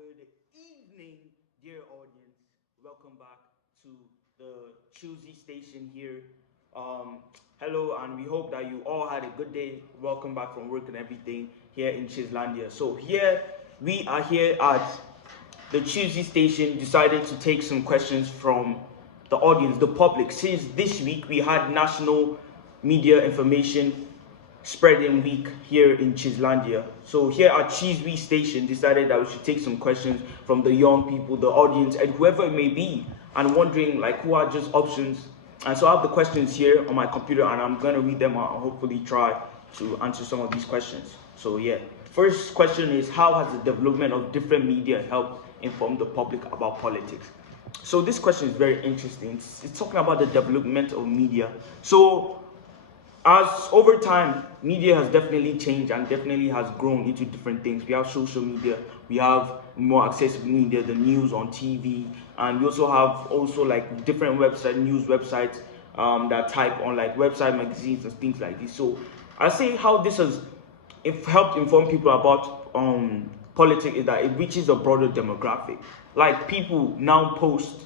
Good evening, dear audience. Welcome back to the Choosy station here. Hello, and we hope that you all had a good day. Welcome back from work and everything here in Chislandia. So here we are here at the Choosy station. Decided to take some questions from the audience, the public. Since this week we had national media information spreading week here in Chislandia. So here at Cheesewee Station decided that we should take some questions from the young people, the audience, and whoever it may be, and wondering like who are just options. And so I have the questions here on my computer and I'm gonna read them out and hopefully try to answer some of these questions. So yeah, first question is, how has the development of different media helped inform the public about politics? So this question is very interesting. It's talking about the development of media. So as over time, media has definitely changed and definitely has grown into different things. We have social media, we have more accessible media, the news on TV, and we also have like different news websites that type on like website magazines and things like this. So I say how this has helped inform people about politics is that it reaches a broader demographic. Like people now post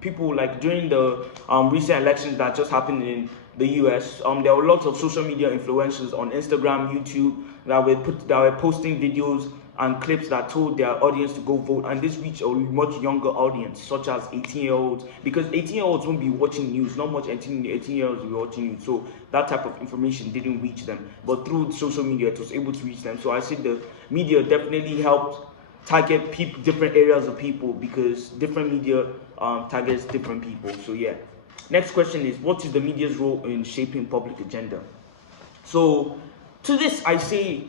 people like during the recent elections that just happened in the US, there were lots of social media influencers on Instagram, YouTube that were posting videos and clips that told their audience to go vote, and this reached a much younger audience, such as 18-year-olds, because 18-year-olds won't be watching news, not much 18-year-olds will be watching news, so that type of information didn't reach them. But through social media, it was able to reach them. So I see the media definitely helped target different areas of people, because different media targets different people. So yeah. Next question is, what is the media's role in shaping public agenda? So to this I say,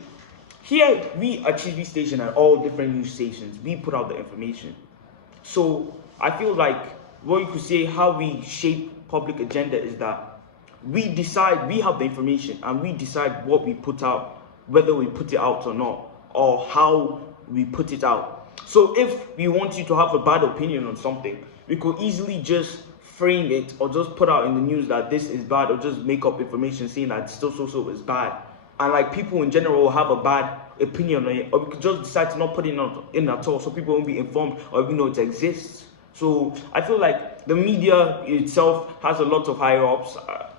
here we at TV station and all different news stations, we put out the information. So I feel like what you could say how we shape public agenda is that we have the information and we decide what we put out, whether we put it out or not, or how we put it out. So if we want you to have a bad opinion on something, we could easily just frame it or just put out in the news that this is bad, or just make up information saying that so is bad, and like people in general will have a bad opinion on it, or we could just decide to not put it in at all, so people won't be informed or even know it exists. So I feel like the media itself has a lot of higher ups.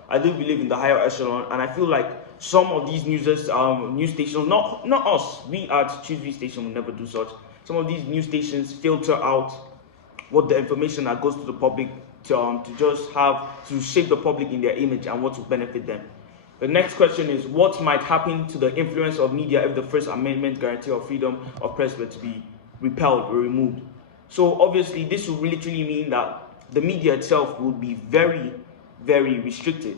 I do believe in the higher echelon, and I feel like some of these news stations, not us, we at Choosey Station will never do such. Some of these news stations filter out what the information that goes to the public to just have to shape the public in their image and what will benefit them. The next question is, what might happen to the influence of media if the First Amendment guarantee of freedom of press were to be repealed or removed? So obviously this will literally mean that the media itself will be very, very restricted.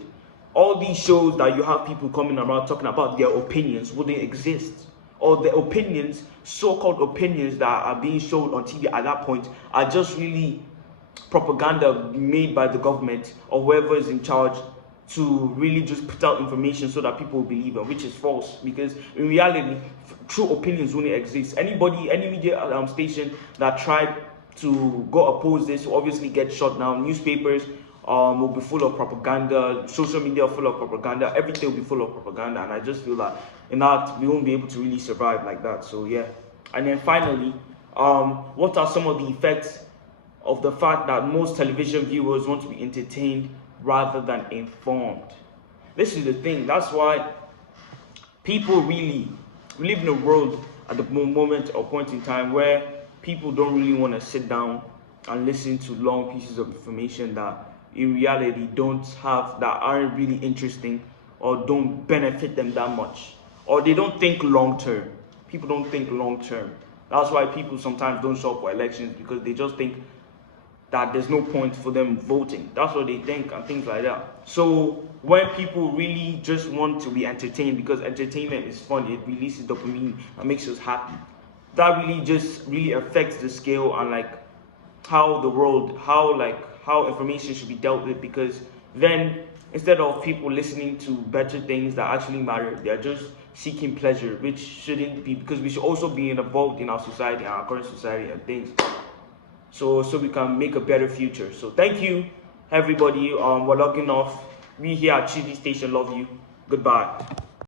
All these shows that you have people coming around talking about their opinions wouldn't exist. Or the opinions, so-called opinions that are being shown on TV at that point are just really propaganda made by the government or whoever is in charge to really just put out information so that people will believe it, which is false, because in reality, true opinions only exist. Any media station that tried to go oppose this will obviously get shut down. Newspapers will be full of propaganda, social media full of propaganda, everything will be full of propaganda, and I just feel that in that we won't be able to really survive like that. So yeah. And then finally, what are some of the effects of the fact that most television viewers want to be entertained rather than informed? This is the thing. That's why people we live in a world at the moment or point in time where people don't really want to sit down and listen to long pieces of information that in reality that aren't really interesting or don't benefit them that much, or they don't think long term. People don't think long term. That's why people sometimes don't show up for elections, because they just think that there's no point for them voting. That's what they think and things like that. So when people really just want to be entertained, because entertainment is fun, it releases dopamine and makes us happy, that really affects the scale and like how the world, how information should be dealt with, because then instead of people listening to better things that actually matter, they're just seeking pleasure, which shouldn't be, because we should also be involved in our society, our current society and things, so we can make a better future. So thank you everybody. We're logging off. We here at Cheesy Station love you. Goodbye.